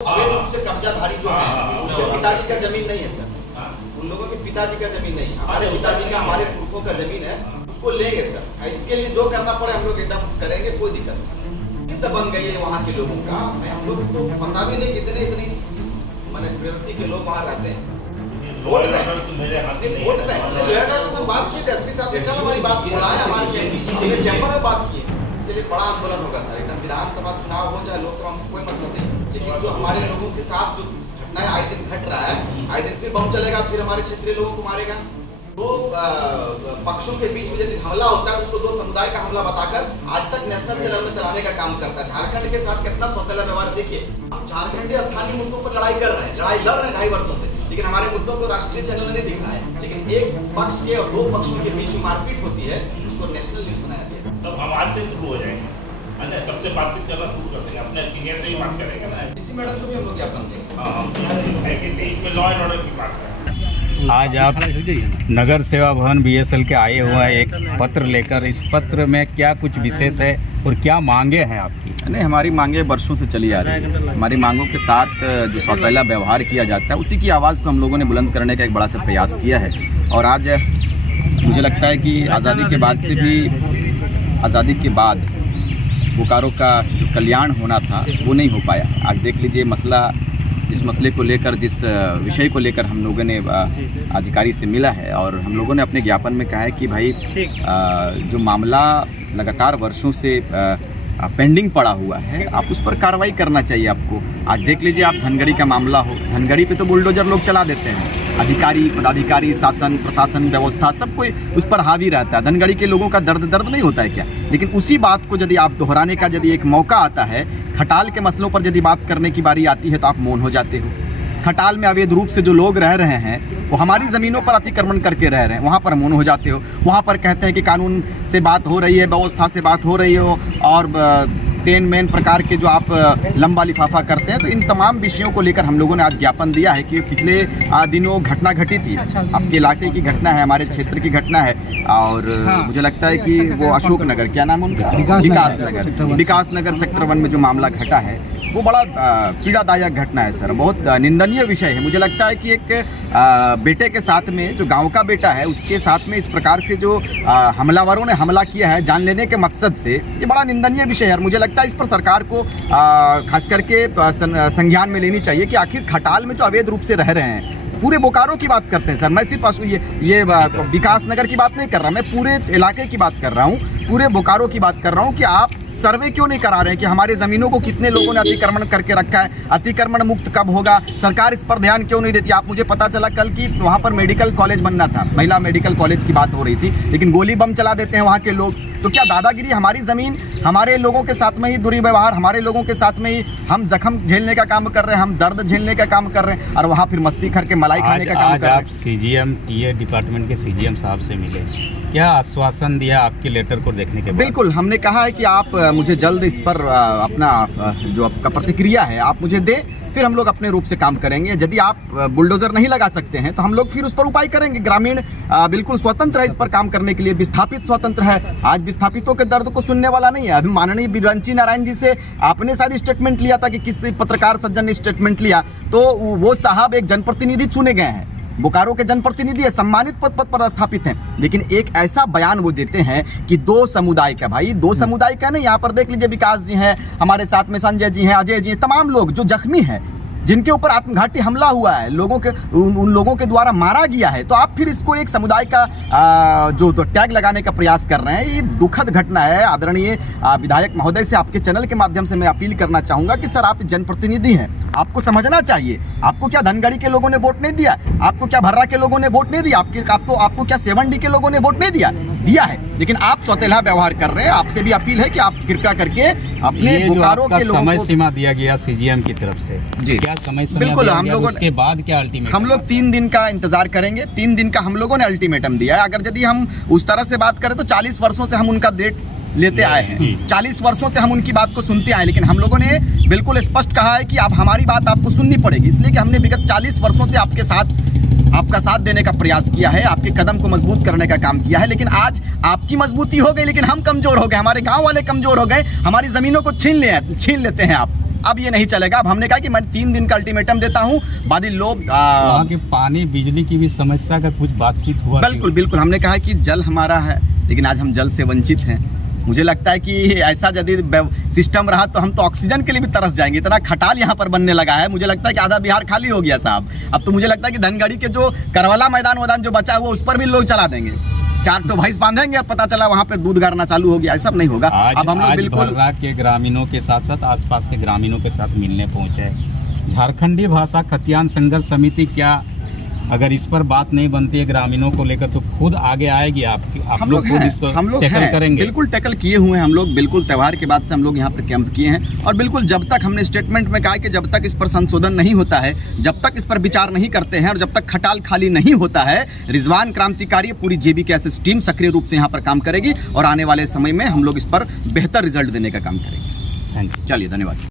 अवैध रूप से कब्जाधारी जो है उनके पिताजी का जमीन नहीं है सर, उन लोगों के पिताजी का जमीन नहीं, हमारे पिताजी का, हमारे पुरखों का जमीन है, उसको लेंगे सर। इसके लिए जो करना पड़े हम लोग एकदम करेंगे, कोई दिक्कत नहीं। तो बन गई है वहाँ के लोगों का, हम लोग तो पता भी नहीं कितने इतनी माने प्रवृत्ति के लोग वहाँ रहते हैं। वोट बैंक, वोट बैंक सब बात किए थे, एसपी साहब से कल हमारी बात बुलाया, हमारे चैम्बर में बात की। इसके लिए बड़ा आंदोलन होगा सर, एकदम विधानसभा चुनाव हो चाहे लोकसभा में कोई मतलब नहीं, लेकिन जो हमारे लोगों के साथ जो घटनाएं आए दिन घट रहा है, आए दिन फिर बम चलेगा, फिर हमारे क्षेत्रीय लोगों को मारेगा। दो पक्षों के बीच में यदि हमला होता है उसको दो समुदाय का हमला बताकर आज तक नेशनल चैनल में चलाने का काम करता है। झारखंड के साथ कितना सौतेला व्यवहार देखिए। हम झारखंडी स्थानीय मुद्दों पर लड़ाई कर रहे हैं, लड़ाई लड़ रहे हैं 2.5 वर्षों से, लेकिन हमारे मुद्दों को राष्ट्रीय चैनल ने दिख रहा है। लेकिन एक पक्ष के और दो पक्षों के बीच में मारपीट होती है, उसको नेशनल न्यूज बनाया गया। तब हम आज से शुरू हो जाएंगे, है ना, सबसे बातचीत करना शुरू कर देंगे, अपने सीनियर से ही बात करेंगे ना। इसी मैडम को भी हम लोग ज्ञापन देंगे। हाँ, है कि 23 में लॉ एंड ऑर्डर की बात करें। आज आप नगर सेवा भवन बीएसएल के आए हुए हैं एक पत्र लेकर, इस पत्र में क्या कुछ विशेष है और क्या मांगे हैं आपकी? नहीं, हमारी मांगे वर्षों से चली आ रही है। हमारी मांगों के साथ जो सौतेला व्यवहार किया जाता है, उसी की आवाज़ को हम लोगों ने बुलंद करने का एक बड़ा सा प्रयास किया है। और आज मुझे लगता है कि आज़ादी के बाद से भी, आज़ादी के बाद बोकारो का जो कल्याण होना था वो नहीं हो पाया। आज देख लीजिए मसला, जिस मसले को लेकर, जिस विषय को लेकर हम लोगों ने अधिकारी से मिला है, और हम लोगों ने अपने ज्ञापन में कहा है कि भाई जो मामला लगातार वर्षों से पेंडिंग पड़ा हुआ है, आप उस पर कार्रवाई करना चाहिए आपको। आज देख लीजिए, आप धनगढ़ी का मामला हो, धनगढ़ी पे तो बुलडोजर लोग चला देते हैं, अधिकारी, पदाधिकारी, शासन, प्रशासन, व्यवस्था सब कोई उस पर हावी रहता है। धनगढ़ी के लोगों का दर्द नहीं होता है क्या? लेकिन उसी बात को यदि आप दोहराने का यदि एक मौका आता है, खटाल के मसलों पर यदि बात करने की बारी आती है, तो आप मौन हो जाते हो। खटाल में अवैध रूप से जो लोग रह रहे हैं वो हमारी ज़मीनों पर अतिक्रमण करके रह रहे हैं, वहाँ पर मौन हो जाते हो। वहाँ पर कहते हैं कि कानून से बात हो रही है, व्यवस्था से बात हो रही हो, और तेन मेन प्रकार के जो आप लंबा लिफाफा करते हैं। तो इन तमाम विषयों को लेकर हम लोगों ने आज ज्ञापन दिया है कि पिछले दिनों घटना घटी थी, आपके इलाके की घटना है, हमारे क्षेत्र की घटना है, और मुझे लगता है कि वो अशोक नगर, क्या नाम उनका, विकास नगर सेक्टर 1 में जो मामला घटा है वो बड़ा पीड़ादायक घटना है सर, बहुत निंदनीय विषय है। मुझे लगता है कि एक बेटे के साथ में, जो गांव का बेटा है, उसके साथ में इस प्रकार से जो हमलावरों ने हमला किया है जान लेने के मकसद से, ये बड़ा निंदनीय विषय है। और मुझे लगता है इस पर सरकार को खास करके संज्ञान में लेनी चाहिए कि आखिर खटाल में जो अवैध रूप से रह रहे हैं, पूरे बोकारो की बात करते हैं सर, मैं सिर्फ ये विकास नगर की बात नहीं कर रहा, मैं पूरे इलाके की बात कर रहा हूँ, पूरे बोकारो की बात कर रहा हूँ कि आप सर्वे क्यों नहीं करा रहे हैं कि हमारे ज़मीनों को कितने लोगों ने अतिक्रमण करके रखा है, अतिक्रमण मुक्त कब होगा, सरकार इस पर ध्यान क्यों नहीं देती? आप, मुझे पता चला कल कि वहाँ पर मेडिकल कॉलेज बनना था, महिला मेडिकल कॉलेज की बात हो रही थी, लेकिन गोली बम चला देते हैं वहाँ के लोग। तो क्या दादागिरी? हमारी ज़मीन, हमारे लोगों के साथ में ही दुर्व्यवहार, हमारे लोगों के साथ में ही हम जख्म झेलने का काम कर रहे हैं, हम दर्द झेलने का काम कर रहे हैं, और वहाँ फिर मस्ती करके मलाई खाने का काम कर रहे हैं। आप सीजीएम टीए डिपार्टमेंट के सीजीएम साहब से मिले, क्या आश्वासन दिया आपके लेटर को देखने के बाद? बिल्कुल, हमने कहा है कि आप मुझे जल्द इस पर अपना जो आपका प्रतिक्रिया है आप मुझे दें, फिर हम लोग अपने रूप से काम करेंगे। यदि आप बुलडोजर नहीं लगा सकते हैं तो हम लोग फिर उस पर उपाय करेंगे। ग्रामीण बिल्कुल स्वतंत्र है इस पर काम करने के लिए, विस्थापित स्वतंत्र है। आज विस्थापितों के दर्द को सुनने वाला नहीं है। अभी माननीय बिरंची नारायण जी से आपने शायद स्टेटमेंट लिया था कि किसी पत्रकार सज्जन ने स्टेटमेंट लिया, तो वो साहब एक जनप्रतिनिधि चुने गए हैं, बोकारो के जनप्रतिनिधि है, सम्मानित पद पर स्थापित हैं, लेकिन एक ऐसा बयान वो देते हैं कि दो समुदाय का, भाई दो समुदाय का नहीं, यहाँ पर देख लीजिए विकास जी हैं, हमारे साथ में संजय जी हैं, अजय जी हैं, तमाम लोग जो जख्मी हैं, जिनके ऊपर आत्मघाती हमला हुआ है, लोगों के उन लोगों के द्वारा मारा गया है, तो आप फिर इसको एक समुदाय का जो टैग लगाने का प्रयास कर रहे हैं। ये दुखद घटना है। आदरणीय विधायक महोदय से आपके चैनल के माध्यम से मैं अपील करना चाहूँगा कि सर, आप जनप्रतिनिधि हैं, आपको समझना चाहिए। आपको क्या धनगढ़ी के लोगों ने वोट नहीं दिया? आपको क्या भर्रा के लोगों ने वोट नहीं दिया? आपको क्या सेवंडी के लोगों ने वोट नहीं दिया? दिया है, लेकिन आप सौतेला व्यवहार कर रहे हैं। आपसे भी अपील है कि आप कृपया करके अपने बोकारो के लोगों को समय सीमा दिया गया सीजीएम की तरफ से जी, क्या समय सीमा बिल्कुल हम लोगों उसके बाद क्या अल्टीमेटम? हम लोग 3 दिन का इंतजार करेंगे। 3 दिन का हम लोगों ने अल्टीमेटम दिया है। अगर यदि हम उस तरह से बात करें तो 40 वर्षों से हम उनका डेट लेते आए हैं, 40 वर्षों से हम उनकी बात को सुनते आए, लेकिन हम लोगों ने बिल्कुल स्पष्ट कहा है कि आप हमारी बात आपको सुननी पड़ेगी, इसलिए कि हमने विगत 40 वर्षों से आपके साथ आपका साथ देने का प्रयास किया है, आपके कदम को मजबूत करने का काम किया है। लेकिन आज आपकी मजबूती हो गई, लेकिन हम कमजोर हो गए, हमारे गांव वाले कमजोर हो गए, हमारी जमीनों को छीन लेते हैं आप। अब ये नहीं चलेगा। अब हमने कहा कि मैं 3 दिन का अल्टीमेटम देता हूँ, बाकी लोग वहाँ की पानी बिजली की भी समस्या का कुछ बातचीत हुआ? बिल्कुल बिल्कुल, हमने कहा कि जल हमारा है, लेकिन आज हम जल से वंचित हैं। मुझे लगता है कि ऐसा यदि सिस्टम रहा तो हम तो ऑक्सीजन के लिए भी तरस जाएंगे। इतना खटाल यहाँ पर बनने लगा है, मुझे लगता है कि आधा बिहार खाली हो गया साहब। अब तो मुझे लगता है कि धनगढ़ी के जो करवला मैदान जो बचा हुआ उस पर भी लोग चला देंगे, 4 भैंस बांधेंगे, अब पता चला वहाँ पे दूध गारना चालू हो गया। ऐसा नहीं होगा। अब हम लोग बिल्कुल भर्रा के ग्रामीणों के साथ साथ आसपास के ग्रामीणों के साथ मिलने पहुंचे हैं। झारखंडी भाषा खतियान संघर्ष समिति क्या अगर इस पर बात नहीं बनती है ग्रामीणों को लेकर तो खुद आगे आएगी? आप लोग खुद इसको टैकल करेंगे? बिल्कुल टैकल किए हुए हैं हम लोग। बिल्कुल त्यौहार के बाद से हम लोग यहाँ पर कैंप किए हैं, और बिल्कुल जब तक हमने स्टेटमेंट में कहा कि जब तक इस पर संशोधन नहीं होता है, जब तक इस पर विचार नहीं करते हैं और जब तक खटाल खाली नहीं होता है, रिजवान क्रांतिकारी पूरी JBKSS टीम सक्रिय रूप से यहाँ पर काम करेगी और आने वाले समय में हम लोग इस पर बेहतर रिजल्ट देने का काम करेंगे। Thank you. चलिए, धन्यवाद।